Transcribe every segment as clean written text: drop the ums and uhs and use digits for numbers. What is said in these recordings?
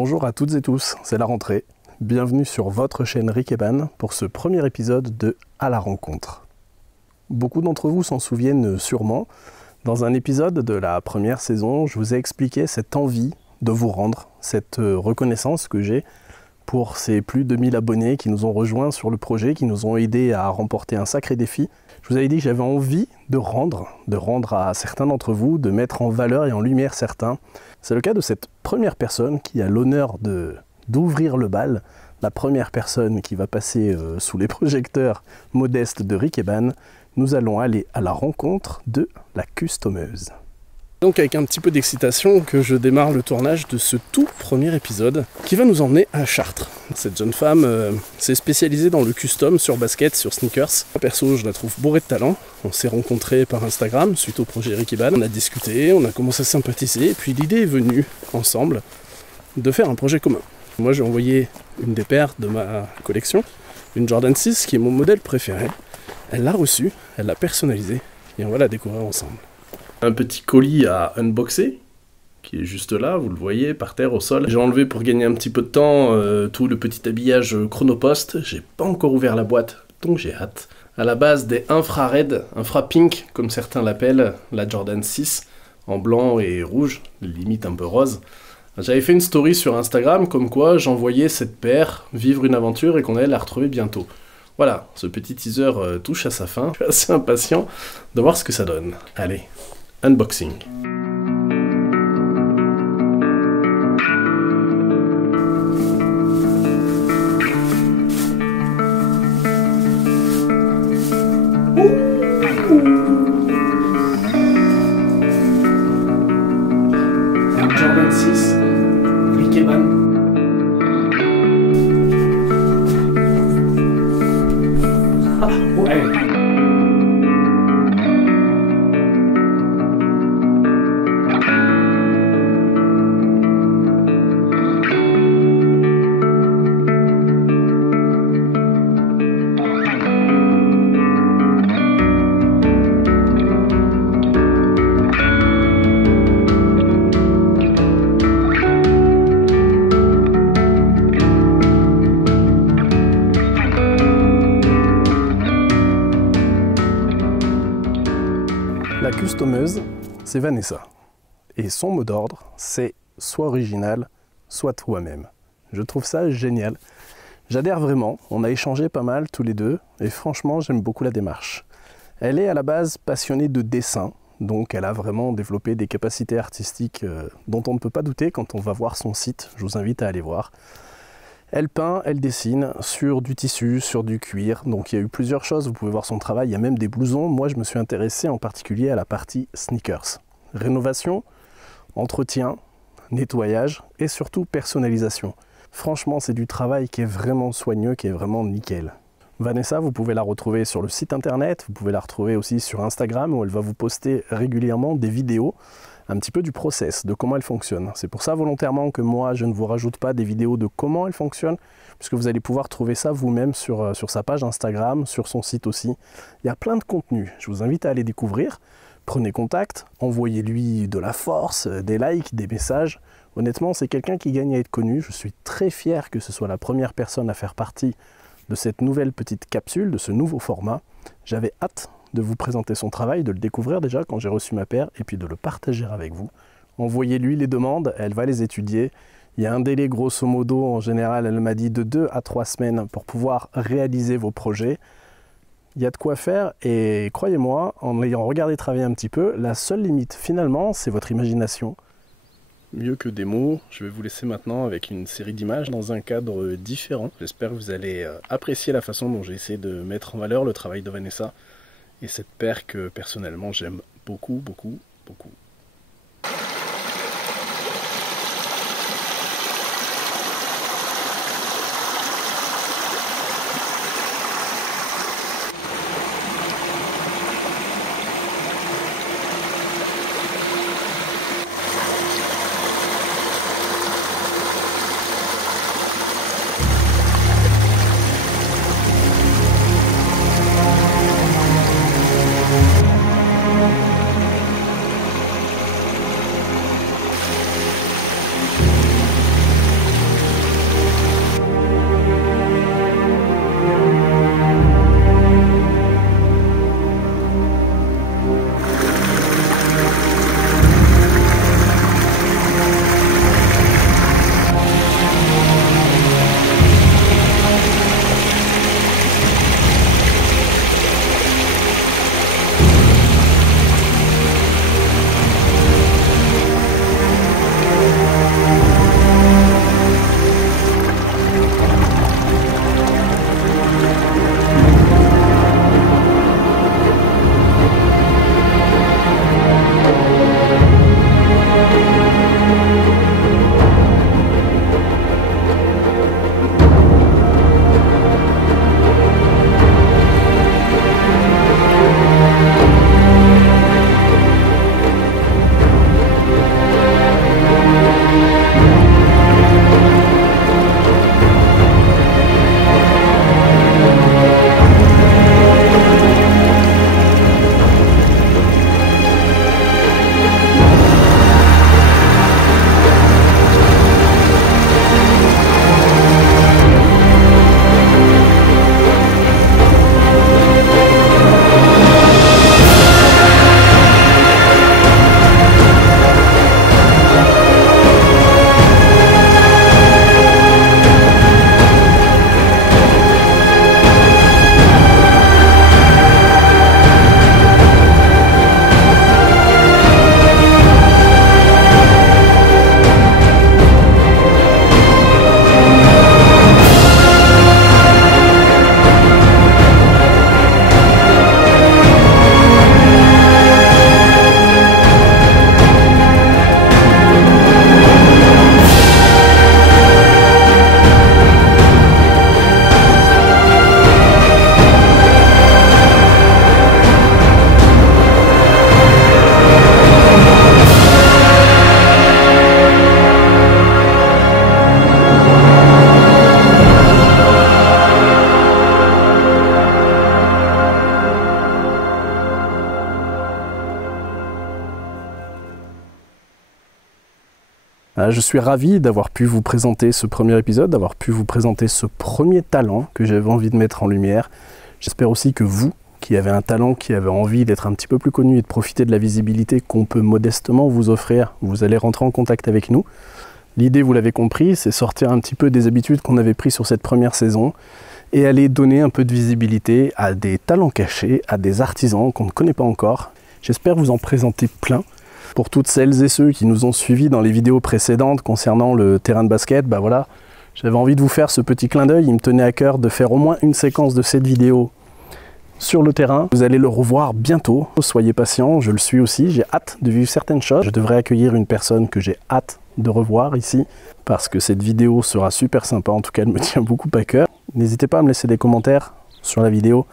Bonjour à toutes et tous, c'est la rentrée. Bienvenue sur votre chaîne Rick Eban pour ce premier épisode de À la rencontre. Beaucoup d'entre vous s'en souviennent sûrement. Dans un épisode de la première saison, je vous ai expliqué cette envie de vous rendre, cette reconnaissance que j'ai pour ces plus de 1000 abonnés qui nous ont rejoints sur le projet, qui nous ont aidés à remporter un sacré défi. Je vous avais dit que j'avais envie de rendre à certains d'entre vous, de mettre en valeur et en lumière certains. C'est le cas de cette première personne qui a l'honneur d'ouvrir le bal, la première personne qui va passer sous les projecteurs modestes de Rick Eban. Nous allons aller à la rencontre de la customeuse. Donc avec un petit peu d'excitation que je démarre le tournage de ce tout premier épisode qui va nous emmener à Chartres. Cette jeune femme s'est spécialisée dans le custom sur basket, sur sneakers. Perso, je la trouve bourrée de talent. On s'est rencontrés par Instagram suite au projet Rick Eban. On a discuté, on a commencé à sympathiser et puis l'idée est venue ensemble de faire un projet commun. Moi j'ai envoyé une des paires de ma collection, une Jordan 6 qui est mon modèle préféré. Elle l'a reçue, elle l'a personnalisée et on va la découvrir ensemble. Un petit colis à unboxer, qui est juste là, vous le voyez, par terre, au sol. J'ai enlevé pour gagner un petit peu de temps tout le petit habillage Chronopost. J'ai pas encore ouvert la boîte, donc j'ai hâte. À la base des infrared, infra-pink, comme certains l'appellent, la Jordan 6, en blanc et rouge, limite un peu rose. J'avais fait une story sur Instagram, comme quoi j'envoyais cette paire vivre une aventure et qu'on allait la retrouver bientôt. Voilà, ce petit teaser touche à sa fin. Je suis assez impatient de voir ce que ça donne. Allez, unboxing. Jordan 6, Rick Eban. Ouais. La customeuse, c'est Vanessa. Et son mot d'ordre, c'est soit original, soit toi-même. Je trouve ça génial. J'adhère vraiment, on a échangé pas mal tous les deux, et franchement, j'aime beaucoup la démarche. Elle est à la base passionnée de dessin, donc elle a vraiment développé des capacités artistiques dont on ne peut pas douter quand on va voir son site. Je vous invite à aller voir. Elle peint, elle dessine sur du tissu, sur du cuir, donc il y a eu plusieurs choses, vous pouvez voir son travail, il y a même des blousons. Moi je me suis intéressé en particulier à la partie sneakers. Rénovation, entretien, nettoyage et surtout personnalisation. Franchement c'est du travail qui est vraiment soigneux, qui est vraiment nickel. Vanessa, vous pouvez la retrouver sur le site internet, vous pouvez la retrouver aussi sur Instagram où elle va vous poster régulièrement des vidéos un petit peu du process, de comment elle fonctionne. C'est pour ça volontairement que moi je ne vous rajoute pas des vidéos de comment elle fonctionne, puisque vous allez pouvoir trouver ça vous-même sur sa page Instagram, sur son site aussi. Il y a plein de contenus, je vous invite à aller découvrir. Prenez contact, envoyez-lui de la force, des likes, des messages. Honnêtement, c'est quelqu'un qui gagne à être connu. Je suis très fier que ce soit la première personne à faire partie de cette nouvelle petite capsule, de ce nouveau format. J'avais hâte de vous présenter son travail, de le découvrir déjà quand j'ai reçu ma paire et puis de le partager avec vous. Envoyez-lui les demandes, elle va les étudier. Il y a un délai grosso modo, en général, elle m'a dit de 2 à 3 semaines pour pouvoir réaliser vos projets. Il y a de quoi faire et croyez-moi, en ayant regardé travailler un petit peu, la seule limite finalement, c'est votre imagination. Mieux que des mots, je vais vous laisser maintenant avec une série d'images dans un cadre différent. J'espère que vous allez apprécier la façon dont j'ai essayé de mettre en valeur le travail de Vanessa. Et cette paire que personnellement j'aime beaucoup, beaucoup, beaucoup. Voilà, je suis ravi d'avoir pu vous présenter ce premier épisode, d'avoir pu vous présenter ce premier talent que j'avais envie de mettre en lumière. J'espère aussi que vous, qui avez un talent, qui avez envie d'être un petit peu plus connu et de profiter de la visibilité qu'on peut modestement vous offrir, vous allez rentrer en contact avec nous. L'idée, vous l'avez compris, c'est sortir un petit peu des habitudes qu'on avait prises sur cette première saison et aller donner un peu de visibilité à des talents cachés, à des artisans qu'on ne connaît pas encore. J'espère vous en présenter plein. Pour toutes celles et ceux qui nous ont suivis dans les vidéos précédentes concernant le terrain de basket, bah voilà, j'avais envie de vous faire ce petit clin d'œil. Il me tenait à cœur de faire au moins une séquence de cette vidéo sur le terrain. Vous allez le revoir bientôt. Soyez patients, je le suis aussi. J'ai hâte de vivre certaines choses. Je devrais accueillir une personne que j'ai hâte de revoir ici parce que cette vidéo sera super sympa. En tout cas, elle me tient beaucoup à cœur. N'hésitez pas à me laisser des commentaires sur la vidéo,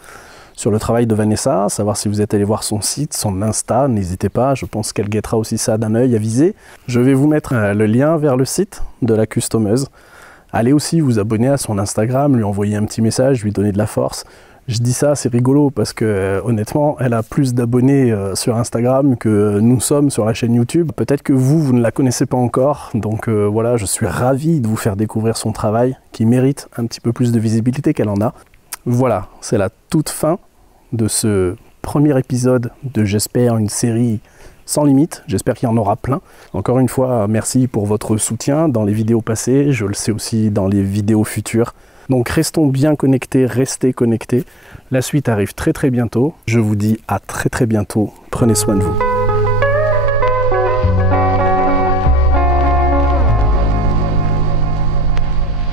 sur le travail de Vanessa, savoir si vous êtes allé voir son site, son Insta, n'hésitez pas, je pense qu'elle guettera aussi ça d'un œil avisé. Je vais vous mettre le lien vers le site de la customeuse. Allez aussi vous abonner à son Instagram, lui envoyer un petit message, lui donner de la force. Je dis ça, c'est rigolo parce que honnêtement, elle a plus d'abonnés sur Instagram que nous sommes sur la chaîne YouTube. Peut-être que vous ne la connaissez pas encore, donc voilà, je suis ravi de vous faire découvrir son travail qui mérite un petit peu plus de visibilité qu'elle en a. Voilà, c'est la toute fin de ce premier épisode de, j'espère, une série sans limite. J'espère qu'il y en aura plein. Encore une fois, merci pour votre soutien dans les vidéos passées. Je le sais aussi dans les vidéos futures. Donc restons bien connectés, restez connectés. La suite arrive très bientôt. Je vous dis à très bientôt. Prenez soin de vous.